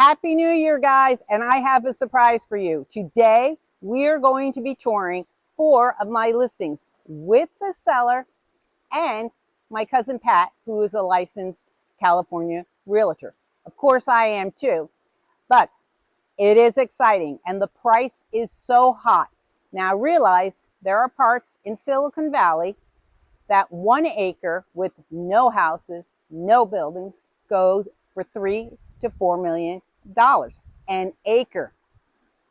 Happy New Year, guys, and I have a surprise for you. Today, we're going to be touring 4 of my listings with the seller and my cousin Pat, who is a licensed California realtor. Of course, I am too, but it is exciting, and the price is so hot. Now, realize there are parts in Silicon Valley that 1 acre with no houses, no buildings, goes for $3 to $4 million an acre.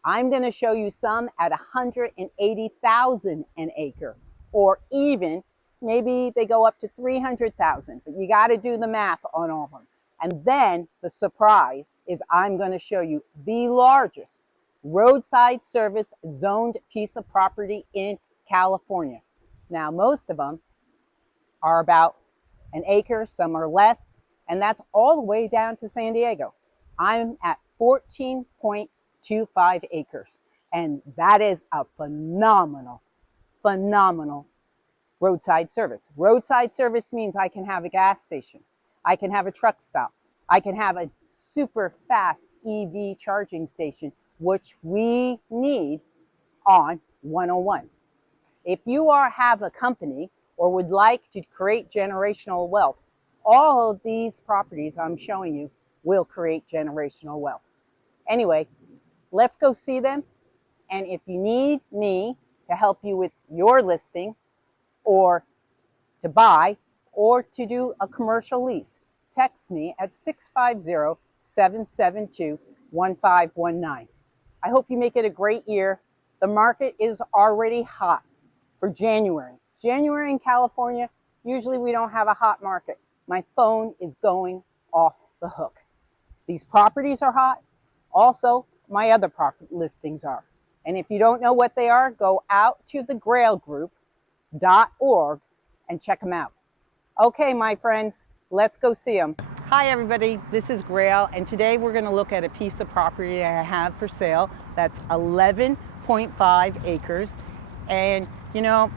I'm going to show you some at $180,000 an acre, or even maybe they go up to $300,000. But you got to do the math on all of them. And then the surprise is I'm going to show you the largest roadside service zoned piece of property in California. Now, most of them are about an acre, some are less, and that's all the way down to San Diego. I'm at 14.25 acres, and that is a phenomenal roadside service. Roadside service means I can have a gas station, I can have a truck stop, I can have a super fast EV charging station, which we need on 101. If you have a company or would like to create generational wealth, all of these properties I'm showing you will create generational wealth. Anyway, let's go see them. And if you need me to help you with your listing, or to buy, or to do a commercial lease, text me at 650-772-1519. I hope you make it a great year. The market is already hot for January. January in California, usually we don't have a hot market. My phone is going off the hook. These properties are hot. Also, my other property listings are. And if you don't know what they are, go out to thegrailgroup.org and check them out. Okay, my friends, let's go see them. Hi, everybody. This is Grail, and today we're going to look at a piece of property I have for sale that's 11.5 acres. And, you know,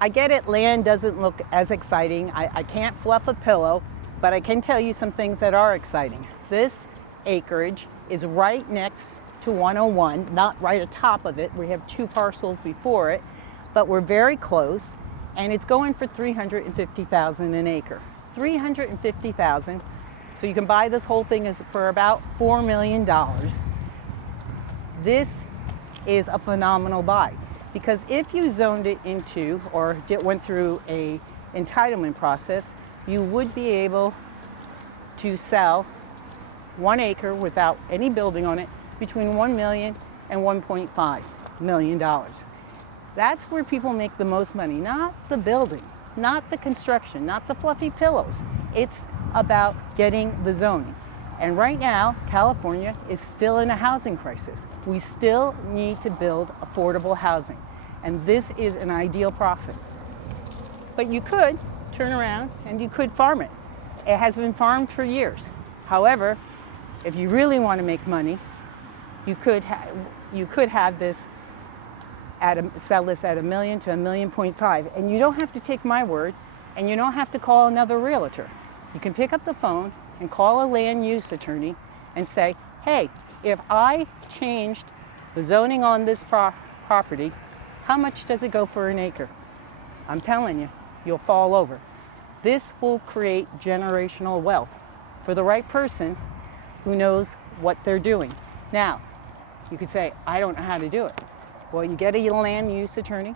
I get it, land doesn't look as exciting. I can't fluff a pillow, but I can tell you some things that are exciting. This acreage is right next to 101, not right atop of it. We have 2 parcels before it, but we're very close, and it's going for $350,000 an acre. $350,000. So you can buy this whole thing for about $4 million. This is a phenomenal buy, because if you zoned it into or went through a entitlement process, you would be able to sell 1 acre without any building on it between $1 million and $1.5 million. That's where people make the most money, not the building, not the construction, not the fluffy pillows. It's about getting the zoning. And right now, California is still in a housing crisis. We still need to build affordable housing. And this is an ideal profit. But you could turn around and you could farm it. It has been farmed for years. However, if you really want to make money, you could have this sell this at $1 million to $1.5 million, and you don't have to take my word, and you don't have to call another realtor. You can pick up the phone and call a land use attorney and say, hey, if I changed the zoning on this property, how much does it go for an acre? I'm telling you, you'll fall over. This will create generational wealth for the right person who knows what they're doing. Now, you could say, I don't know how to do it. Well, you get a land use attorney,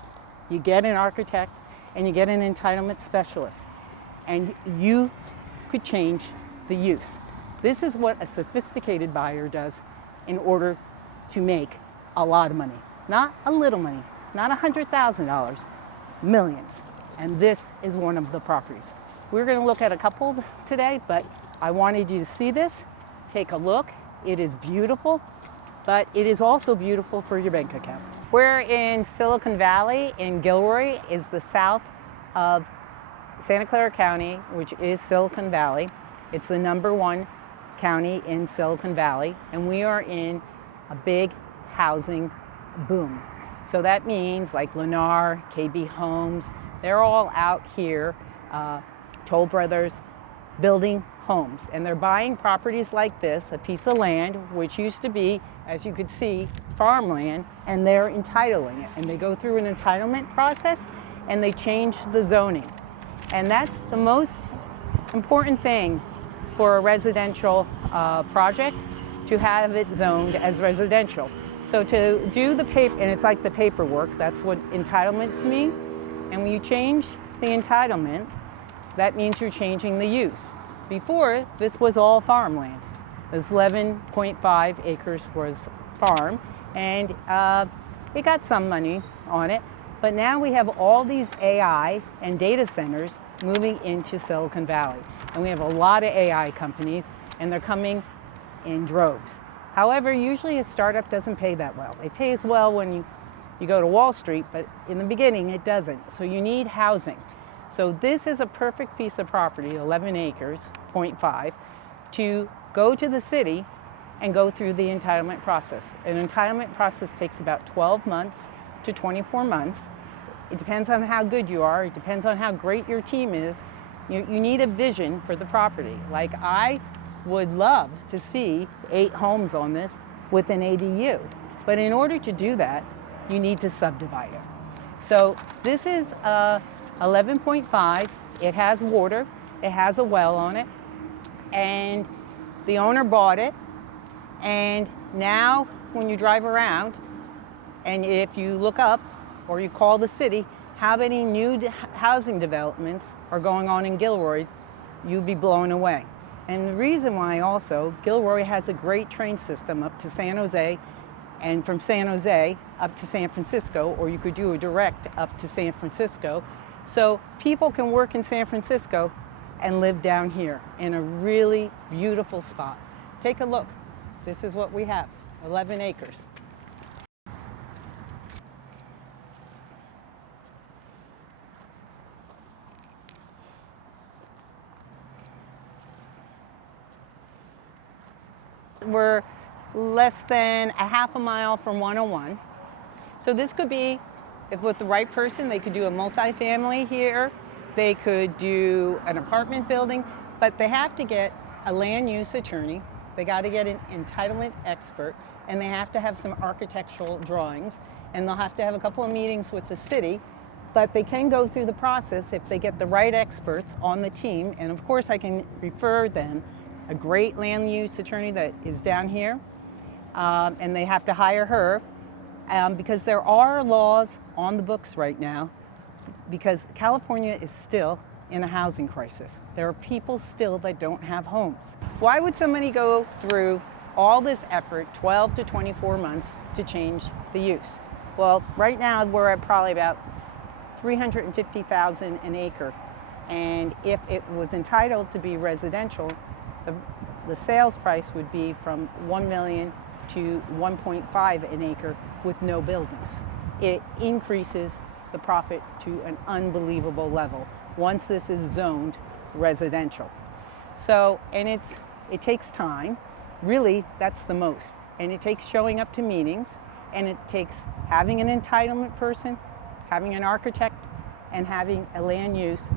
you get an architect, and you get an entitlement specialist, and you could change the use. This is what a sophisticated buyer does in order to make a lot of money. Not a little money, not $100,000, millions. And this is one of the properties. We're going to look at a couple today, but I wanted you to see this. Take a look. It is beautiful, but it is also beautiful for your bank account. We're in Silicon Valley in Gilroy, is the south of Santa Clara County, which is Silicon Valley. It's the #1 county in Silicon Valley, and we are in a big housing boom. So that means like Lennar, KB Homes, they're all out here, Toll Brothers, building homes. And they're buying properties like this, a piece of land, which used to be, as you could see, farmland, and they're entitling it. And they go through an entitlement process and they change the zoning. And that's the most important thing for a residential project, to have it zoned as residential. So to do the paper, and it's like the paperwork, that's what entitlements mean. And when you change the entitlement, that means you're changing the use. Before, this was all farmland. This 11.5 acres was farm, and it got some money on it. But now we have all these AI and data centers moving into Silicon Valley. And we have a lot of AI companies, and they're coming in droves. However, usually a startup doesn't pay that well. It pays well when you go to Wall Street, but in the beginning it doesn't. So you need housing. So this is a perfect piece of property, 11 acres, 0.5, to go to the city and go through the entitlement process. An entitlement process takes about 12 months to 24 months. It depends on how good you are. It depends on how great your team is. You need a vision for the property. Like, I would love to see 8 homes on this with an ADU. But in order to do that, you need to subdivide it. So this is 11.5. It has water. It has a well on it. And the owner bought it. And now when you drive around, and if you look up or you call the city, how many new housing developments are going on in Gilroy, you'd be blown away. And the reason why also, Gilroy has a great train system up to San Jose, and from San Jose up to San Francisco, or you could do a direct up to San Francisco. So people can work in San Francisco and live down here in a really beautiful spot. Take a look. This is what we have, 11 acres. We're less than a half a mile from 101. So this could be, if with the right person, they could do a multifamily here. They could do an apartment building, but they have to get a land use attorney. They got to get an entitlement expert, and they have to have some architectural drawings, and they'll have to have a couple of meetings with the city. But they can go through the process if they get the right experts on the team. And of course, I can refer them a great land use attorney that is down here, and they have to hire her because there are laws on the books right now, because California is still in a housing crisis. There are people still that don't have homes. Why would somebody go through all this effort, 12 to 24 months, to change the use? Well, right now we're at probably about $350,000 an acre, and if it was entitled to be residential, the sales price would be from $1 million to $1.5 an acre with no buildings. It increases the profit to an unbelievable level once this is zoned residential. So, and it takes time. Really, that's the most. And it takes showing up to meetings, and it takes having an entitlement person, having an architect, and having a land use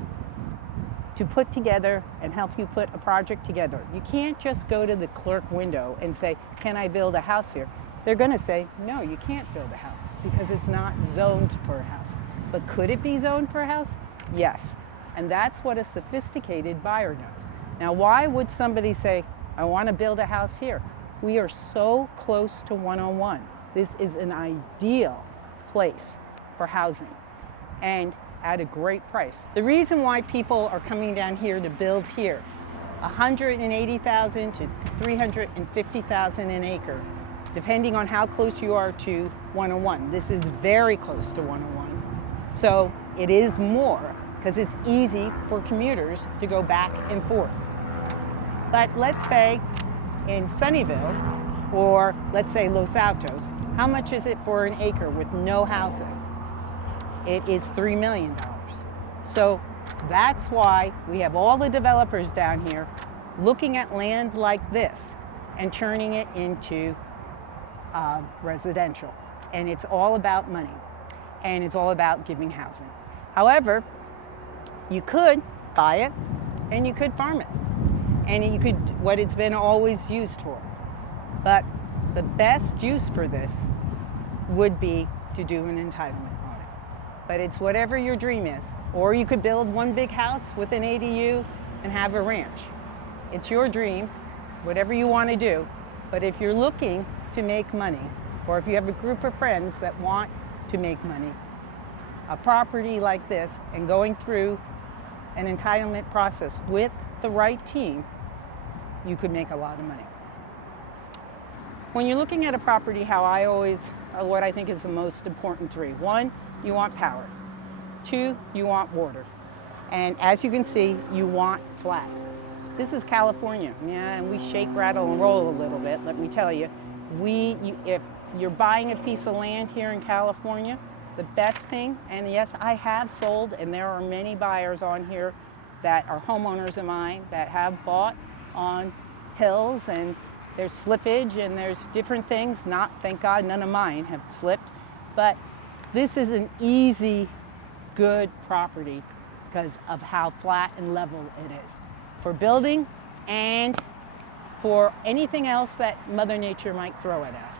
to put together and help you put a project together. You can't just go to the clerk window and say, can I build a house here? They're gonna say, no, you can't build a house because it's not zoned for a house. But could it be zoned for a house? Yes. And that's what a sophisticated buyer knows. Now, why would somebody say, I wanna build a house here? We are so close to 101. This is an ideal place for housing, and at a great price. The reason why people are coming down here to build here, $180,000 to $350,000 an acre, depending on how close you are to 101. This is very close to 101. So it is more, because it's easy for commuters to go back and forth. But let's say in Sunnyvale, or let's say Los Altos, how much is it for an acre with no housing? It is $3 million. So that's why we have all the developers down here looking at land like this and turning it into residential. And it's all about money, and it's all about giving housing. However, you could buy it and you could farm it. and you could, what it's been always used for. But the best use for this would be to do an entitlement on it. But it's whatever your dream is. Or you could build one big house with an ADU and have a ranch. It's your dream, whatever you want to do. But if you're looking to make money, or if you have a group of friends that want to make money, a property like this and going through an entitlement process with the right team, you could make a lot of money. When you're looking at a property, what I think is the most important three. One, you want power. Two, you want water. And as you can see, you want flat. This is California, yeah, and we shake, rattle, and roll a little bit, let me tell you. If you're buying a piece of land here in California, the best thing, and yes, I have sold, and there are many buyers on here that are homeowners of mine that have bought on hills, and there's slippage and there's different things. Thank God, none of mine have slipped. But this is an easy, good property because of how flat and level it is for building and for anything else that Mother Nature might throw at us.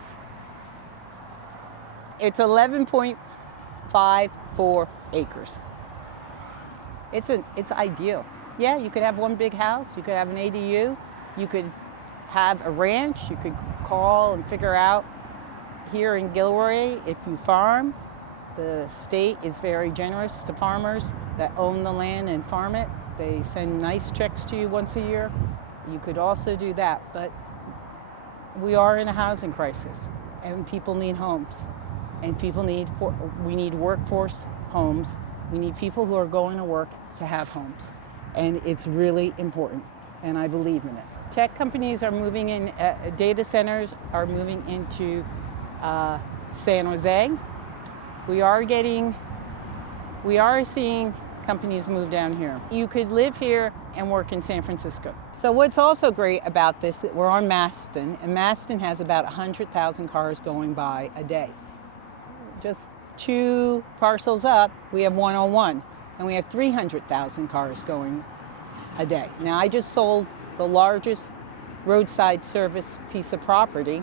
It's 11.54 acres. It's ideal. Yeah, you could have one big house, you could have an ADU, you could have a ranch, you could call and figure out here in Gilroy if you farm. The state is very generous to farmers that own the land and farm it. They send nice checks to you once a year. You could also do that, but we are in a housing crisis and people need homes, and we need workforce homes. We need people who are going to work to have homes, and it's really important, and I believe in it. Tech companies are moving in, data centers are moving into San Jose. We are seeing companies move down here. You could live here and work in San Francisco. So what's also great about this, we're on Maston, and Maston has about 100,000 cars going by a day. Just 2 parcels up, we have 101, and we have 300,000 cars going a day. Now, I just sold the largest roadside service piece of property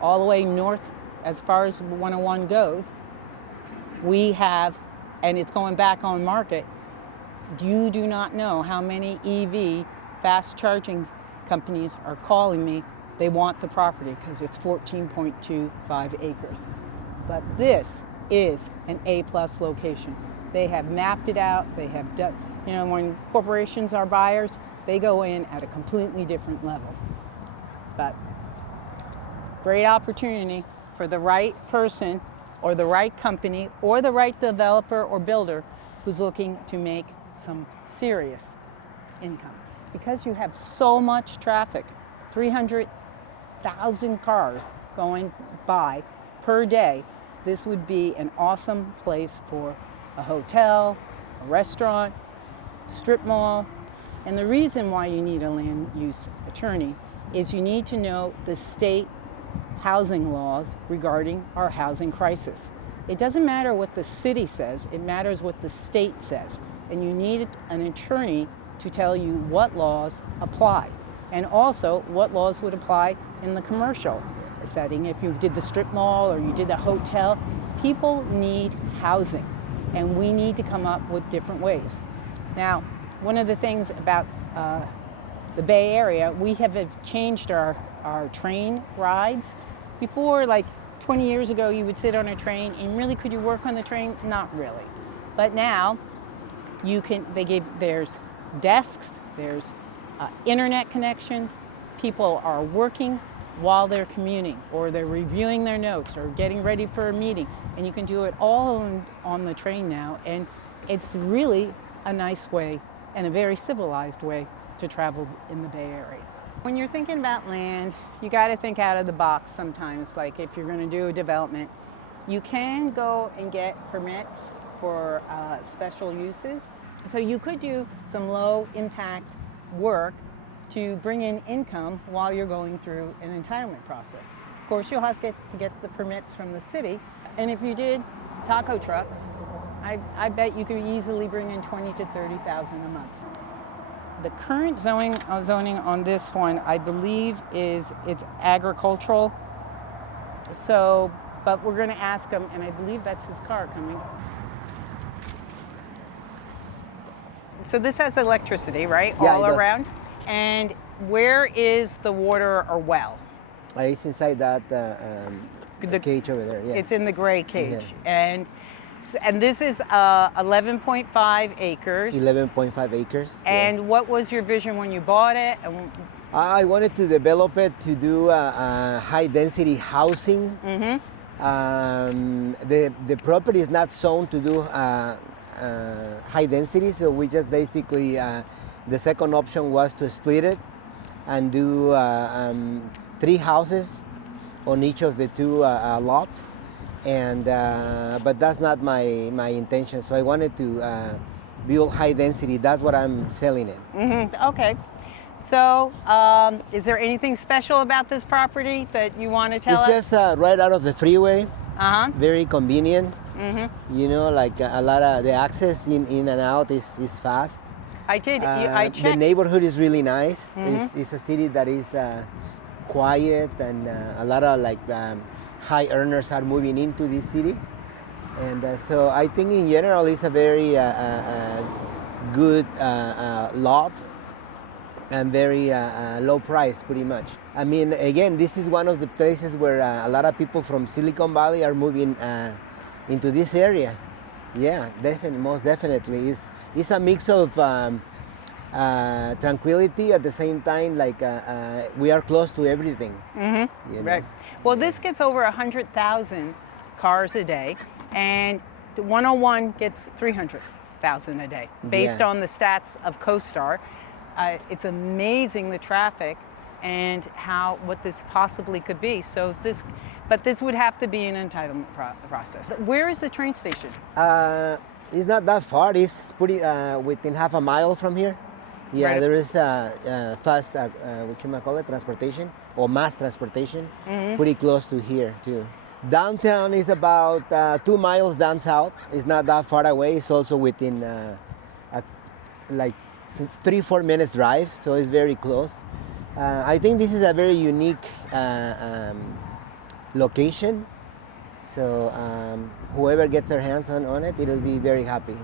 all the way north as far as 101 goes. We have, and it's going back on market. You do not know how many EV fast charging companies are calling me. They want the property because it's 14.25 acres. But this is an A-plus location. They have mapped it out. They have done, when corporations are buyers, they go in at a completely different level. But great opportunity for the right person or the right company or the right developer or builder who's looking to make some serious income. Because you have so much traffic, 300,000 cars going by per day, this would be an awesome place for a hotel, a restaurant, strip mall. And the reason why you need a land use attorney is you need to know the state housing laws regarding our housing crisis. It doesn't matter what the city says, it matters what the state says. And you need an attorney to tell you what laws apply, and also what laws would apply in the commercial setting. If you did the strip mall or you did the hotel, people need housing, and we need to come up with different ways. Now, one of the things about the Bay Area, we have changed our train rides. Before, like 20 years ago, you would sit on a train and really, could you work on the train? Not really. But now, there's desks, there's internet connections, people are working while they're commuting, or they're reviewing their notes, or getting ready for a meeting, and you can do it all on the train now, and it's really a nice way and a very civilized way to travel in the Bay Area. When you're thinking about land, you got to think out of the box sometimes. Like if you're going to do a development, you can go and get permits for special uses. So you could do some low impact work to bring in income while you're going through an entitlement process. Of course, you'll have to get the permits from the city. And if you did taco trucks, I bet you could easily bring in $20,000 to $30,000 a month. The current zoning on this one, I believe, it's agricultural. So, but we're going to ask him, and I believe that's his car coming. So this has electricity, right? Yeah, all it does. around. And where is the water or well? It's inside that The cage over there. Yeah. It's in the gray cage. Yeah. And this is 11.5 acres. 11.5 acres. And yes. what was your vision when you bought it? And I wanted to develop it to do high density housing. mm-hmm. The property is not zoned to do high density, so we just basically, the second option was to split it and do 3 houses on each of the 2 lots. And but that's not my intention. So I wanted to build high density. That's what I'm selling it. Mm-hmm. Okay. So, is there anything special about this property that you want to tell us? It's just right out of the freeway. Uh-huh. Very convenient. Mm-hmm. You know, like a lot of the access in and out is fast. I did. I checked. The neighborhood is really nice. Mm-hmm. It's a city that is quiet, and a lot of like high earners are moving into this city. And so I think in general it's a very good lot, and very low price, pretty much. I mean, again, this is one of the places where a lot of people from Silicon Valley are moving into this area. Yeah, definitely, most definitely. It's a mix of tranquility at the same time, like we are close to everything. Mm-hmm. You know? Right. Well, this gets over 100,000 cars a day, and 101 gets 300,000 a day, based Yeah. on the stats of CoStar. It's amazing, the traffic and what this possibly could be. So but this would have to be an entitlement process. Where is the train station? It's not that far. It's pretty within half a mile from here. Yeah, Right. there is fast, transportation or mass transportation, pretty close to here too. Downtown is about 2 miles down south. It's not that far away. It's also within like 3-4 minutes drive, so it's very close. I think this is a very unique location. So whoever gets their hands on it, it'll be very happy.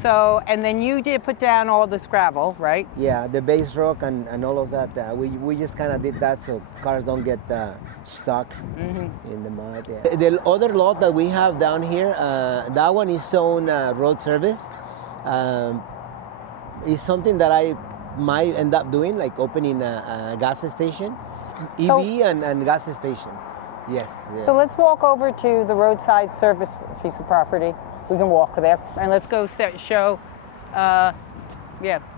So, and then you did put down all this gravel, right? Yeah, the base rock and all of that. We just kind of did that so cars don't get stuck in the mud. Yeah. The other lot that we have down here, that one is zone road service. It's something that I might end up doing, like opening a gas station, EV and gas station. Yes. Yeah. So let's walk over to the roadside service piece of property. We can walk there, and let's go show. Yeah,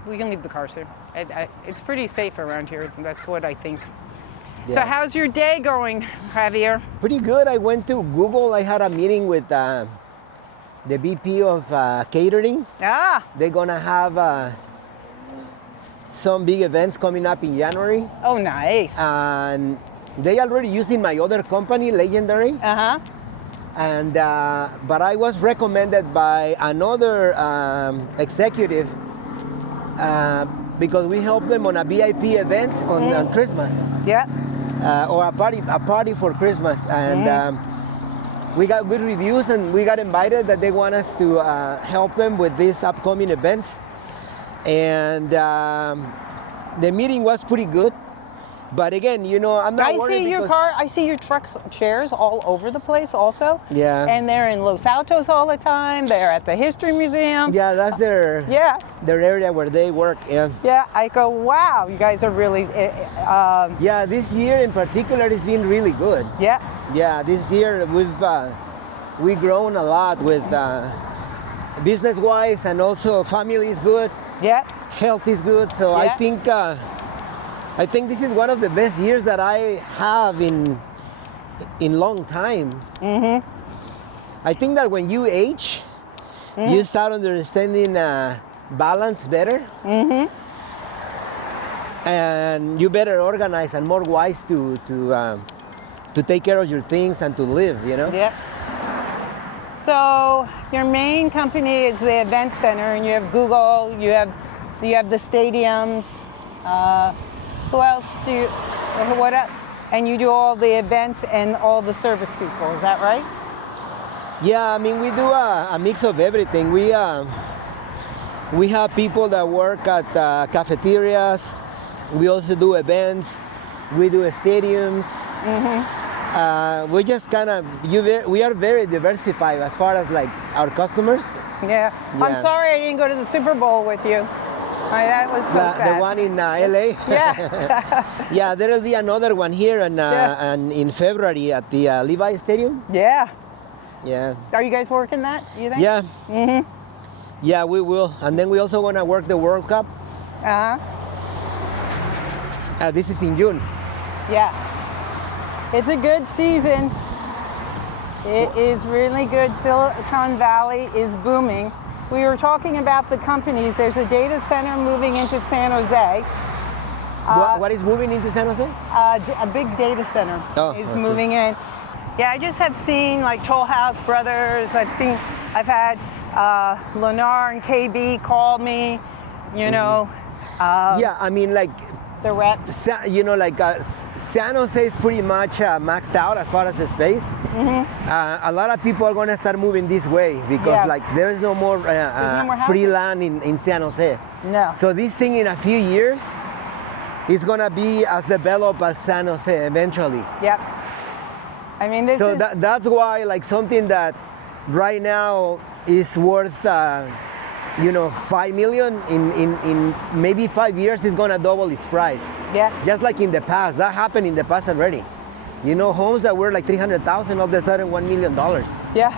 we can leave the cars here. It's pretty safe around here. That's what I think. Yeah. So how's your day going, Javier? Pretty good. I went to Google. I had a meeting with the VP of catering. Ah, They're gonna have some big events coming up in January, oh, nice. and they already using my other company, Legendary. Uh-huh. And but I was recommended by another executive because we helped them on a VIP event on Christmas, Yeah. or a party for Christmas, and we got good reviews, and we got invited that they want us to help them with these upcoming events, and the meeting was pretty good. But again, you know, I'm not worried. I see your trucks, chairs all over the place also. Yeah. And they're in Los Altos all the time. They're at the History Museum. Yeah, that's their area where they work. Yeah. Yeah, I go, wow, you guys are really, Yeah, this year in particular has been really good. yeah. Yeah, this year we've grown a lot with business-wise, and also family is good. Yeah. Health is good. So Yeah. I think this is one of the best years that I have in long time. I think that when you age, you start understanding balance better, and you better organize and more wise to take care of your things and to live. You know. Yeah. So your main company is the event center, and you have Google, you have You have the stadiums. Who else do you, what up? And you do all the events and all the service people, is that right? Yeah, I mean, we do a mix of everything. We have people that work at cafeterias. We also do events. We do stadiums. We just kind of, we are very diversified as far as like our customers. Yeah. I'm sorry I didn't go to the Super Bowl with you. That was so sad. The one in LA? Yeah. Yeah, there will be another one here in February at the Levi Stadium. Yeah. Yeah. Are you guys working that, you think? Yeah. Yeah, we will. And then we also want to work the World Cup. This is in June. Yeah. It's a good season. It is really good. Silicon Valley is booming. We were talking about the companies. There's a data center moving into San Jose. What is moving into San Jose? A big data center is moving in. Yeah, I just have seen like Toll House Brothers. I've had Lennar and KB call me, you know. Yeah, I mean, like, the reps. you know, like San Jose is pretty much maxed out as far as the space. A lot of people are going to start moving this way because like there is no more, free land in San Jose. No. So this thing in a few years is going to be as developed as San Jose eventually. Yep. I mean, this is... that's why like something that right now is worth you know, $5 million in maybe 5 years is gonna double its price. Yeah. Just like in the past, that happened in the past already. You know, homes that were like $300,000 all of a sudden $1 million. Yeah.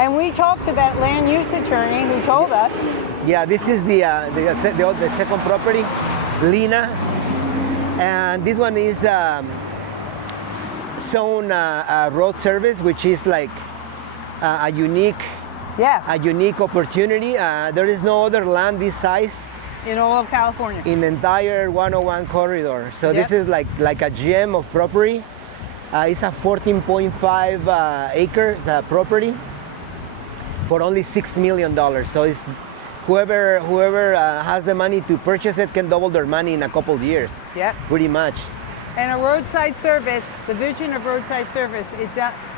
And we talked to that land use attorney who told us. Yeah, this is the second property, Lena, and this one is zone road service, which is like a unique opportunity. There is no other land this size in all of California, in the entire 101 corridor. So this is like a gem of property. It's a 14.5 acre property for only $6 million. So it's whoever has the money to purchase it can double their money in a couple of years. Yeah, pretty much. And a roadside service, the vision of roadside service, it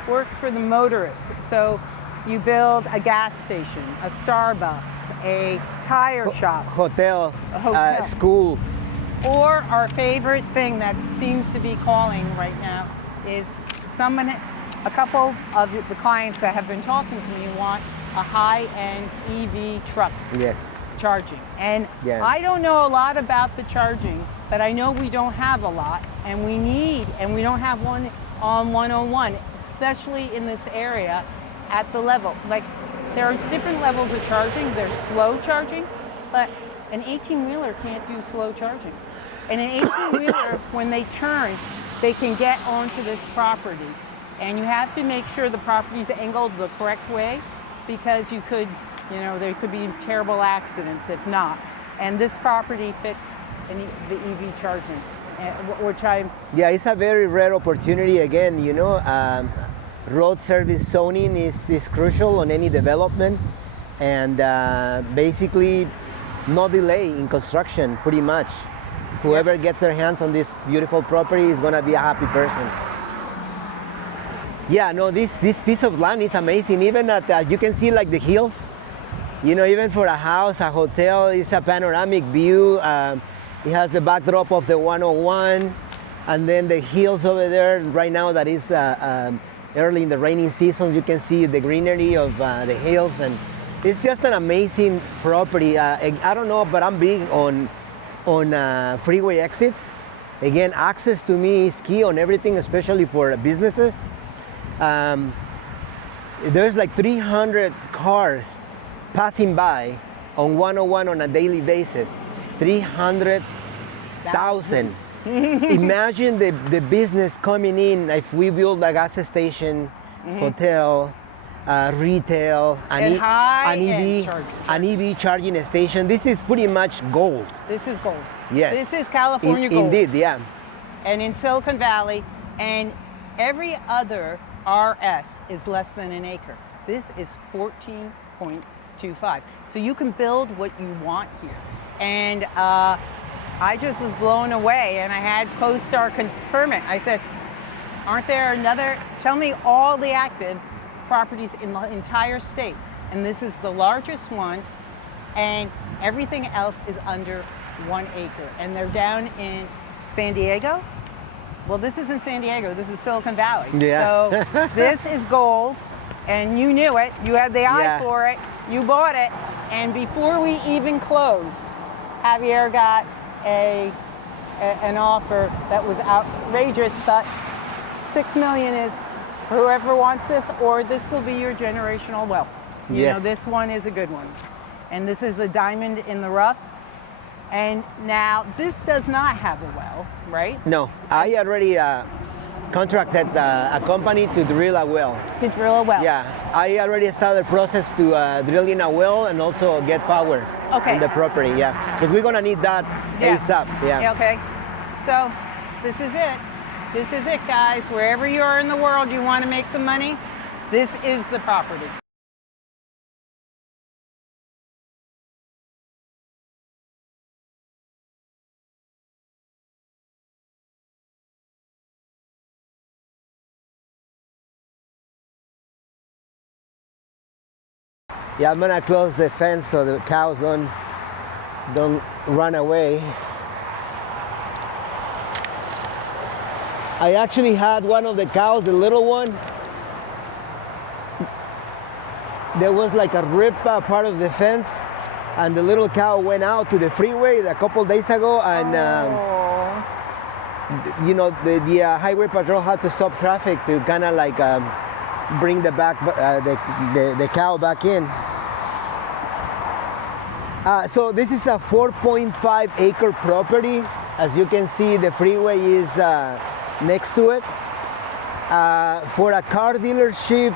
works for the motorists. So you build a gas station, a Starbucks, a tire shop, hotel, school. Or our favorite thing that seems to be calling right now is a couple of the clients that have been talking to me want a high-end EV truck. Yes. Charging. And I don't know a lot about the charging, but I know we don't have a lot, and we don't have one on 101, especially in this area at the level. Like, there are different levels of charging. There's slow charging, but an 18-wheeler can't do slow charging. And an 18-wheeler, when they turn, they can get onto this property. And you have to make sure the property's angled the correct way, because there could be terrible accidents if not. And this property fits the EV charging, which Yeah, it's a very rare opportunity. Again, you know, road service zoning is crucial on any development, and basically no delay in construction, pretty much. Whoever gets their hands on this beautiful property is gonna be a happy person. Yeah, no, this piece of land is amazing. Even at, you can see like the hills. You know, even for a house, a hotel, it's a panoramic view. It has the backdrop of the 101, and then the hills over there. Right now, that is early in the rainy seasons, you can see the greenery of the hills, and it's just an amazing property. I don't know, but I'm big on freeway exits. Again, access to me is key on everything, especially for businesses. There's like 300 cars passing by on 101 on a daily basis. 300,000. Imagine the business coming in if we build a gas station, hotel, retail, an EV charging station. This is pretty much gold. This is gold. Yes. This is California gold. Indeed, yeah. And in Silicon Valley, and every other RS is less than an acre. This is 14.5 1.25. So you can build what you want here. And I just was blown away, and I had CoStar confirm it. I said, aren't there another, tell me all the active properties in the entire state. And this is the largest one, and everything else is under 1 acre. And they're down in San Diego. Well, this isn't San Diego, this is Silicon Valley. Yeah. So this is gold, and you knew it, you had the eye for it, you bought it, and before we even closed, Javier got an offer that was outrageous, but $6 million is for whoever wants this, or this will be your generational wealth. You know, this one is a good one. And this is a diamond in the rough. And now this does not have a well, right? No, I already contracted a company to drill a well. To drill a well. Yeah, I already started the process to drill in a well and also get power in the property, because we're gonna need that ASAP. Okay, so this is it. This is it, guys. Wherever you are in the world, you wanna make some money, this is the property. Yeah, I'm gonna close the fence so the cows don't run away. I actually had one of the cows, the little one. There was like a rip part of the fence, and the little cow went out to the freeway a couple days ago, and you know, the highway patrol had to stop traffic to kind of like bring the cow back in. So this is a 4.5 acre property. As you can see, the freeway is next to it. For a car dealership,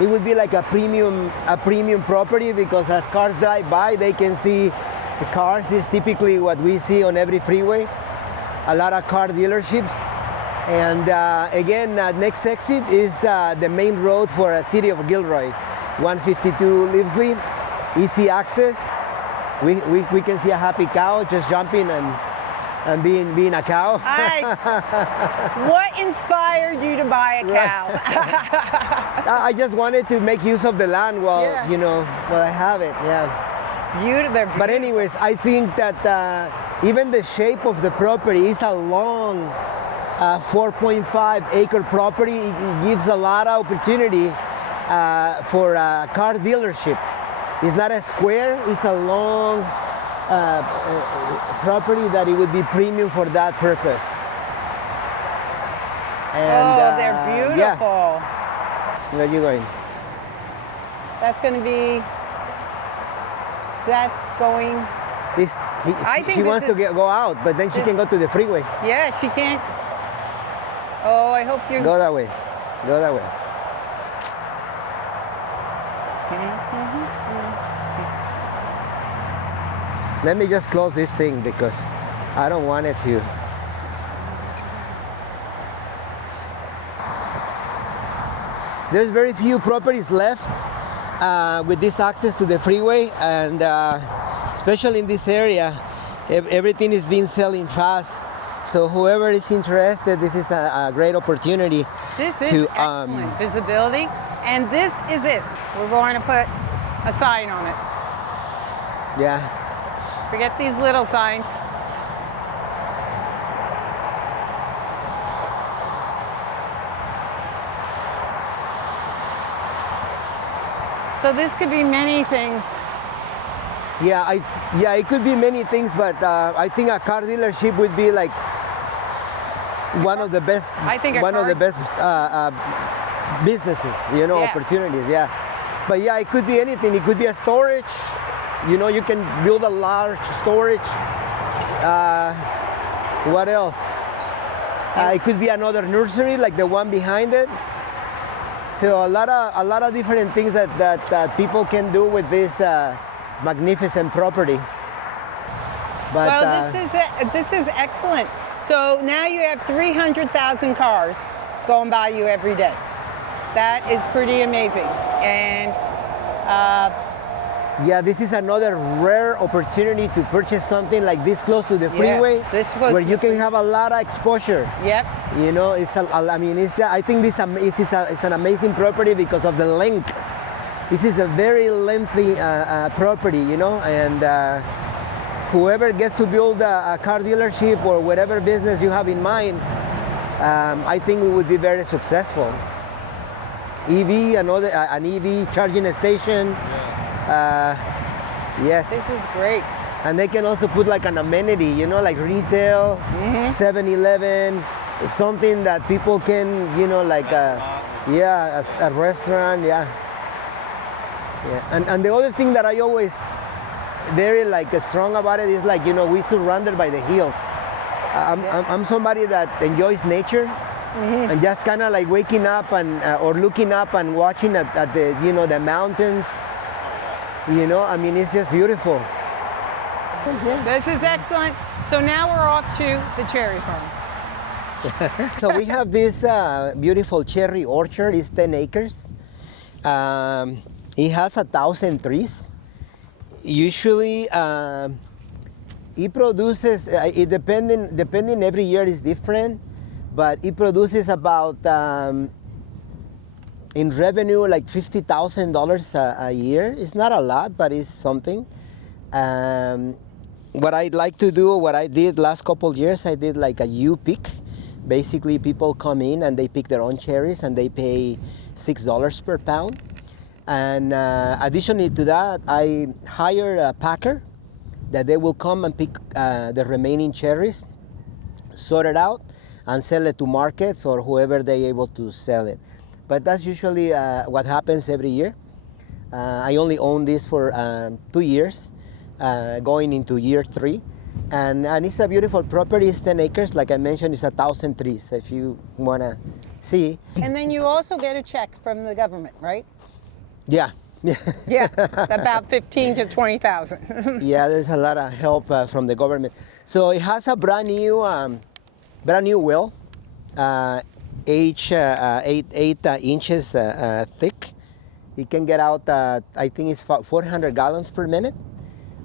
it would be like a premium property, because as cars drive by, they can see the cars. Is typically what we see on every freeway. A lot of car dealerships. And again, next exit is the main road for the city of Gilroy, 152 Livesley, easy access. We can see a happy cow just jumping and being a cow. What inspired you to buy a cow? I just wanted to make use of the land while you know, while I have it. But anyways, I think that even the shape of the property is a long 4.5 acre property. It gives a lot of opportunity for a car dealership. It's not a square, it's a long property that it would be premium for that purpose. And, they're beautiful. Where are you going? That's going to be, She wants to go out, but then she can go to the freeway. Yeah, she can't. Oh, I hope you go that way. Go that way. Let me just close this thing because I don't want it to. There's very few properties left with this access to the freeway, and especially in this area, everything is being selling fast. So whoever is interested, this is a great opportunity. This is excellent visibility, and this is it. We're going to put a sign on it. Yeah. Forget these little signs. So this could be many things. Yeah, it could be many things, but I think a car dealership would be like one of the best. I think one of the best businesses, you know, opportunities. Yeah, but yeah, it could be anything. It could be a storage. You know, you can build a large storage. What else? It could be another nursery like the one behind it. So a lot of different things that people can do with this magnificent property. But, well, this is excellent. So now you have 300,000 cars going by you every day. That is pretty amazing. And Yeah, this is another rare opportunity to purchase something like this close to the freeway, this was where you can have a lot of exposure. Yep. You know, I think this is an amazing property because of the length. This is a very lengthy property, you know, and whoever gets to build a car dealership or whatever business you have in mind, I think we would be very successful. EV, an EV charging station. Yes. This is great. And they can also put like an amenity, you know, like retail, 7-Eleven, something that people can, you know, like a restaurant, yeah. And the other thing that I always very like strong about it is like, you know, we surrounded by the hills. I'm somebody that enjoys nature. And just kind of like waking up and or looking up and watching at the, you know, the mountains. You know, I mean, it's just beautiful. Yeah. This is excellent. So now we're off to the cherry farm. So we have this beautiful cherry orchard. It's 10 acres. It has 1,000 trees. Usually, it produces. It depending every year is different, but it produces about in revenue like $50,000 a year. It's not a lot, but it's something. What I'd like to do, what I did last couple years, I did like a U-pick. Basically, people come in and they pick their own cherries and they pay $6 per pound. And additionally to that, I hire a packer that they will come and pick the remaining cherries, sort it out, and sell it to markets or whoever they're able to sell it. But that's usually what happens every year. I only own this for 2 years, going into year 3. And it's a beautiful property. It's 10 acres. Like I mentioned, it's 1,000 trees, if you want to see. And then you also get a check from the government, right? Yeah. Yeah, about 15 to 20,000. Yeah, there's a lot of help from the government. So it has a brand new well, 8 inches thick. It can get out, I think it's 400 gallons per minute.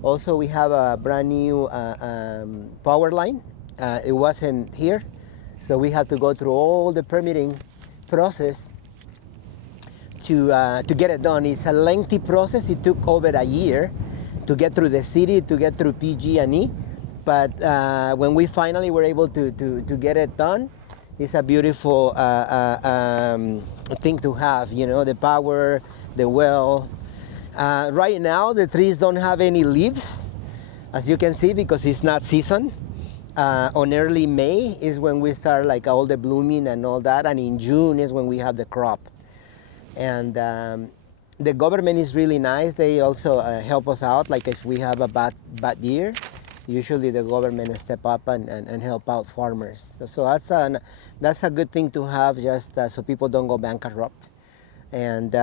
Also, we have a brand new power line. It wasn't here, so we had to go through all the permitting process to get it done. It's a lengthy process. It took over a year to get through the city, to get through PG&E. But when we finally were able to get it done, it's a beautiful thing to have, you know, the power, the well. Right now, the trees don't have any leaves, as you can see, because it's not season. On early May is when we start like all the blooming and all that, and in June is when we have the crop. And the government is really nice. They also help us out. Like if we have a bad year, usually the government step up and help out farmers. So that's a good thing to have, just so people don't go bankrupt. And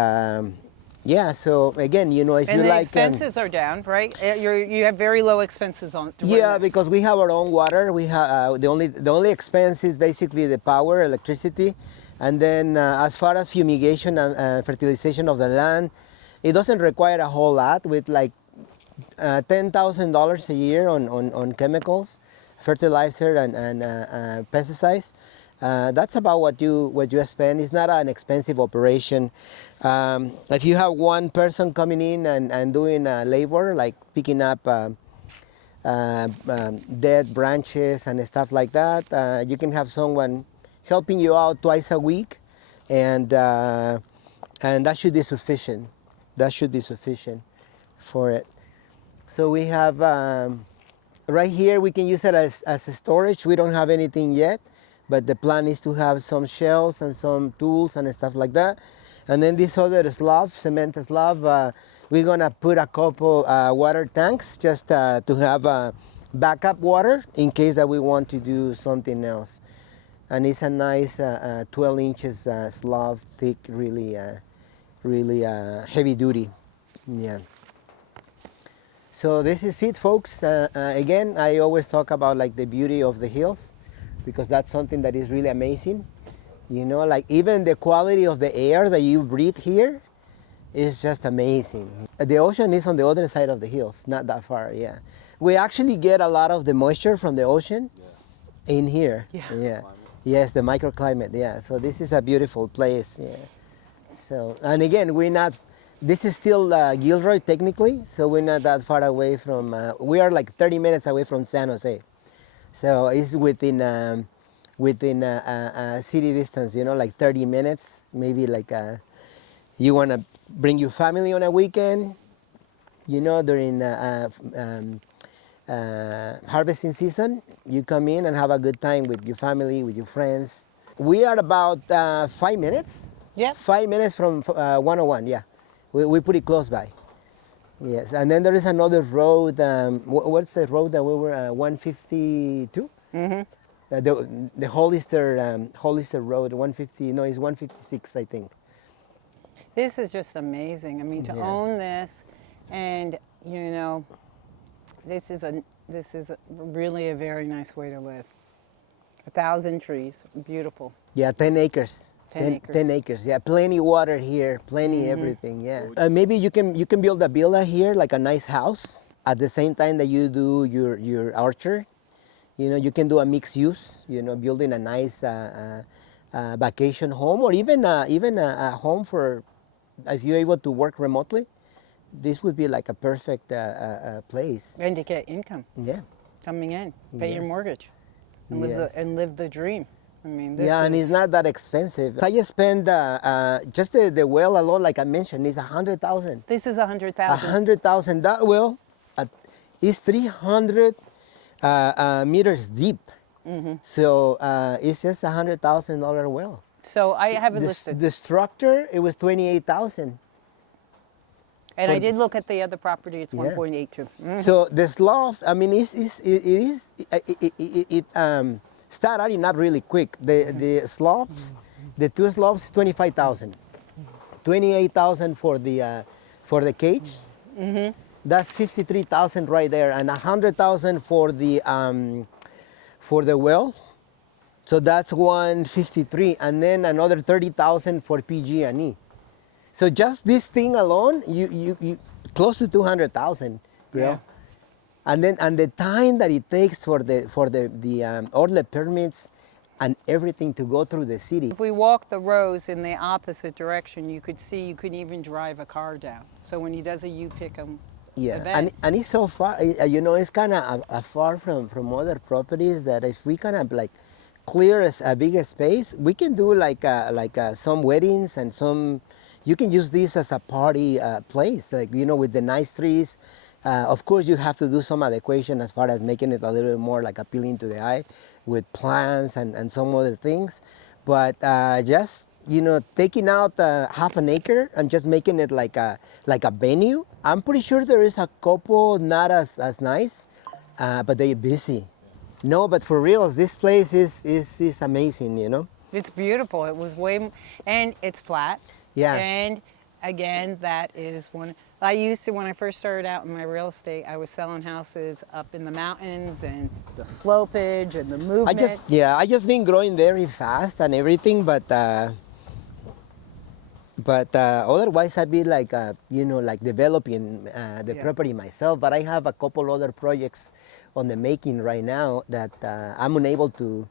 yeah, so again, you know, if and you the like, expenses are down, right? You have very low expenses on. Yeah, because we have our own water. We have the only expense is basically the power, electricity. And then as far as fumigation and fertilization of the land, it doesn't require a whole lot, with like $10,000 a year on chemicals, fertilizer and pesticides. That's about what you spend. It's not an expensive operation. If you have one person coming in and doing labor, like picking up dead branches and stuff like that, you can have someone helping you out twice a week, and that should be sufficient. That should be sufficient for it. So we have right here, we can use it as a storage. We don't have anything yet, but the plan is to have some shelves and some tools and stuff like that. And then this other slab, cement slab, we're gonna put a couple water tanks just to have backup water in case that we want to do something else. And it's a nice 12 inches slab, thick, really heavy duty. Yeah. So this is it, folks. Again, I always talk about like the beauty of the hills, because that's something that is really amazing. You know, like even the quality of the air that you breathe here, It's just amazing. The ocean is on the other side of the hills, not that far, yeah. We actually get a lot of the moisture from the ocean in here. Yeah. Yes, the microclimate, yeah. So this is a beautiful place, yeah. So, and again, this is still Gilroy technically, so we're not that far away from, we are like 30 minutes away from San Jose. So it's within city distance, you know, like 30 minutes, maybe like you want to bring your family on a weekend, you know, during harvesting season, you come in and have a good time with your family, with your friends. We are about 5 minutes. Yeah. 5 minutes from 101, yeah. We put it close by. Yes, and then there is another road. What's the road that we were, 152? Mm-hmm. The Hollister Road, 150, no, it's 156, I think. This is just amazing. I mean, to own this, and you know, this is really a very nice way to live. 1,000 trees, beautiful. Yeah, 10 acres. 10 acres. 10 acres, yeah. Plenty water here, plenty everything, yeah. Maybe you can build a villa here, like a nice house, at the same time that you do your orchard. You know, you can do a mixed use, you know, building a nice vacation home, or even a home for, if you're able to work remotely, this would be like a perfect place. And to get income. Yeah. Coming in, pay your mortgage, and live the dream. I mean, this and it's not that expensive. I just spend just the well alone, like I mentioned, is $100,000. This is 100,000. 100,000. That well is 300 meters deep. So it's just $100,000 well. So I have it listed. The structure, it was 28,000. And I did look at the other property. It's 1.82. So the slope, I mean, it start adding up really quick. The slopes, the two slopes, 25,000, 28,000 for the cage. That's 53,000 right there, and 100,000 for the well. So that's 153, and then another 30,000 for PG&E. So just this thing alone, you close to 200,000, you know? And the time that it takes for all the permits and everything to go through the city. If we walk the rows in the opposite direction, you could see you couldn't even drive a car down. So when he does a U-pick event. And it's so far, you know, it's kind of far from other properties that if we kind of like clear a bigger space, we can do like some weddings and some. You can use this as a party place, like, you know, with the nice trees. Of course, you have to do some adequation as far as making it a little bit more like appealing to the eye with plants and some other things. But just, you know, taking out half an acre and just making it like a venue. I'm pretty sure there is a couple not as nice, but they're busy. No, but for reals, this place is amazing, you know? It's beautiful. It was and it's flat. Yeah. And again, that is one. I used to, when I first started out in my real estate, I was selling houses up in the mountains and the slopage and the movement. I just been growing very fast and everything, but otherwise I'd be like, you know, like developing the property myself. But I have a couple other projects on the making right now that I'm unable to.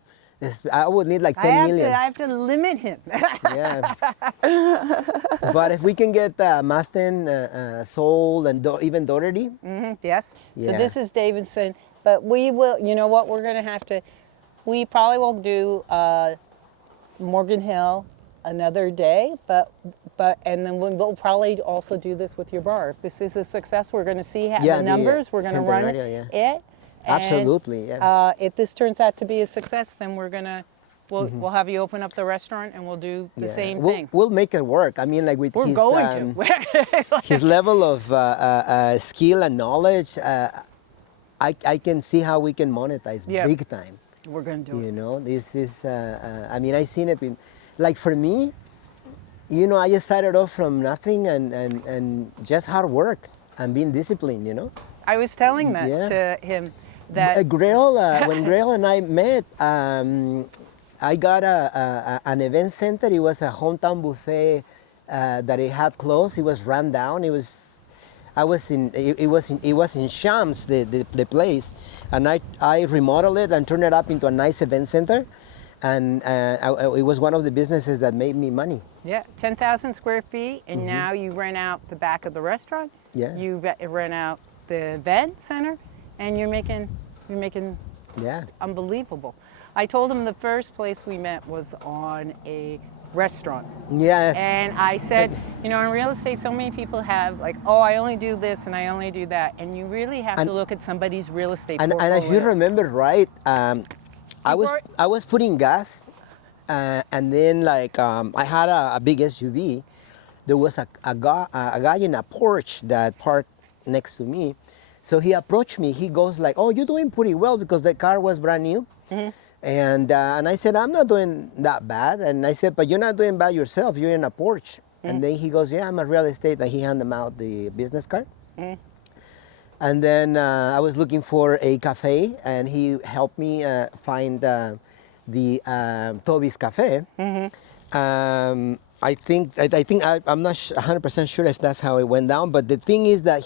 I would need like 10 million. I have to limit him. Yeah. But if we can get Maston, Soul, and even Doherty. Yes. Yeah. So this is Davidson. But we will, you know what, we're going to have to, we probably will do Morgan Hill another day, and then we'll probably also do this with your bar. If this is a success, we're going to see the numbers. We're going to run it. Absolutely, if this turns out to be a success, then we'll have you open up the restaurant and we'll do the same thing. We'll make it work. I mean, like with his level of skill and knowledge, I can see how we can monetize big time. We're going to do it. You know, this is, I mean, I've seen it in, like for me, you know, I just started off from nothing and just hard work and being disciplined, you know. I was telling that to him. That Grail, when Grail and I met, I got an event center. It was a hometown buffet that it had closed. It was run down. It was in Shams, the place, and I remodeled it and turned it up into a nice event center, and it was one of the businesses that made me money. Yeah, 10,000 square feet, and now you rent out the back of the restaurant. Yeah. You rent out the event center, and you're making Yeah. unbelievable. I told him the first place we met was on a restaurant. Yes. And I said, you know, in real estate, so many people have like, oh, I only do this and I only do that. And you really have to look at somebody's real estate portfolio. And if you remember right, I was putting gas, and then like I had a big SUV. There was a guy in a Porsche that parked next to me. So he approached me. He goes like, "Oh, you're doing pretty well," because the car was brand new. And I said, "I'm not doing that bad." And I said, "But you're not doing bad yourself. You're in a Porsche." And then he goes, "Yeah, I'm a real estate." And he handed him out the business card. And then I was looking for a cafe, and he helped me find the Toby's Cafe. I'm not 100% sure if that's how it went down, but the thing is that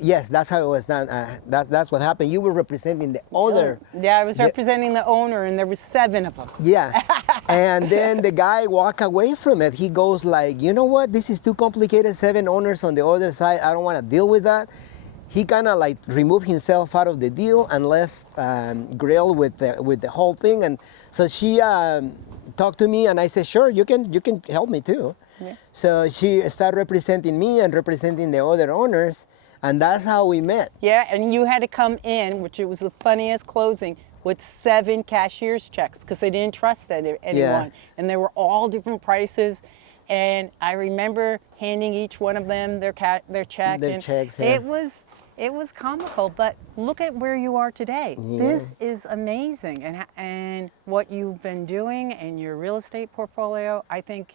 yes, that's how it was done. That's what happened. You were representing the other. Yeah, I was representing the owner, and there was 7 of them. Yeah, and then the guy walked away from it. He goes like, "You know what? This is too complicated. 7 owners on the other side. I don't want to deal with that." He kind of like removed himself out of the deal and left Grail with the whole thing. And so she talked to me, and I said, "Sure, you can help me too." Yeah. So she started representing me and representing the other owners, and that's how we met. Yeah, and you had to come in, which it was the funniest closing, with 7 cashier's checks because they didn't trust anyone. Yeah. And they were all different prices. And I remember handing each one of them their check. Their and checks, yeah. It was comical, but look at where you are today. Yeah. This is amazing, and what you've been doing in your real estate portfolio, I think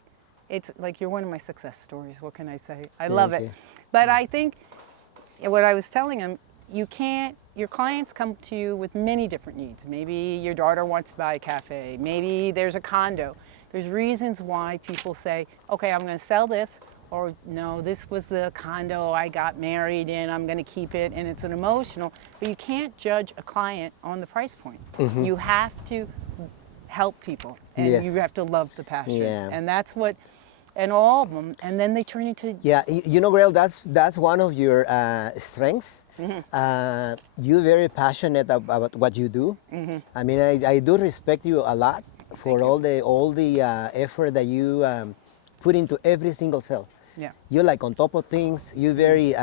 it's like you're one of my success stories. What can I say? I love it. you. But I think what I was telling him, your clients come to you with many different needs. Maybe your daughter wants to buy a cafe. Maybe there's a condo. There's reasons why people say, okay, I'm going to sell this, or no, this was the condo I got married in, I'm going to keep it, and it's an emotional. But you can't judge a client on the price point. You have to help people, and Yes. you have to love the passion. Yeah. And that's what, and all of them, and then they turn into... Yeah, you know, Grail, that's one of your strengths. You're very passionate about what you do. I mean, I do respect you a lot for all the effort that you put into every single sale. Yeah. You're like on top of things. You're very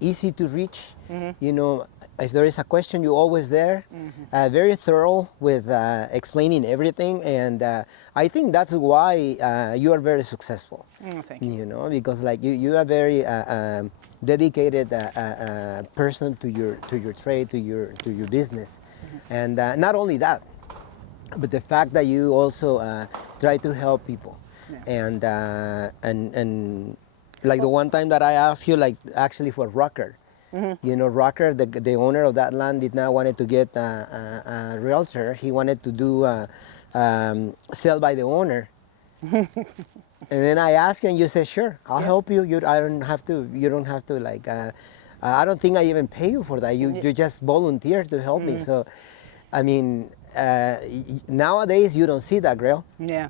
easy to reach. You know, if there is a question, you're always there. Very thorough with explaining everything, and I think that's why you are very successful. Thank you. You know, because like you are very dedicated person to your trade, to your business, and not only that, but the fact that you also try to help people. Yeah. And like the one time that I asked you, like actually for Rocker, you know, Rocker, the owner of that land did not wanted to get a realtor. He wanted to do sell by the owner. And then I asked you, and you said, "Sure, I'll help you. You don't have to like. I don't think I even pay you for that. You just volunteered to help me. So, I mean, nowadays you don't see that, Grail. Yeah.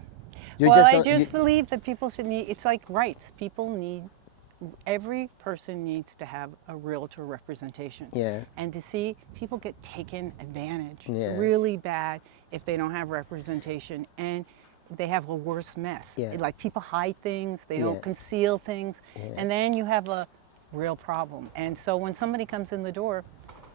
You Well, just I don't- just believe that people should need, it's like rights. Every person needs to have a realtor representation. Yeah. And to see people get taken advantage Yeah. really bad if they don't have representation, and they have a worse mess. Yeah. Like people hide things, they Yeah. don't conceal things, Yeah. and then you have a real problem. And so when somebody comes in the door,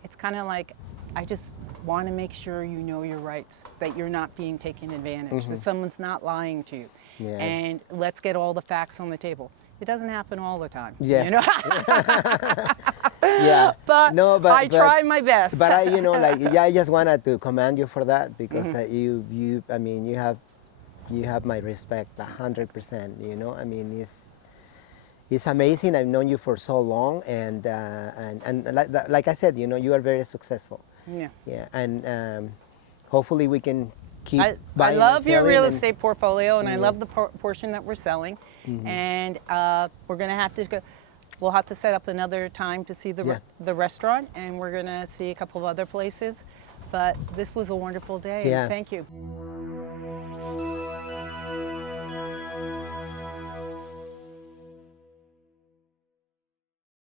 it's kind of like, I just want to make sure you know your rights, that you're not being taken advantage, that someone's not lying to you. Yeah. And let's get all the facts on the table. It doesn't happen all the time. Yes. You know? Yeah. But, No, I try my best. But I just wanted to commend you for that, because I mean, you have my respect 100%. You know, I mean, it's amazing. I've known you for so long, and like I said, you know, you are very successful. Yeah. Yeah, and hopefully we can keep I buying and love your selling real and- estate portfolio, and I Yeah. love the portion that we're selling. And we're going to have to go. We'll have to set up another time to see Yeah. the restaurant, and we're going to see a couple of other places. But this was a wonderful day. Yeah. Thank you.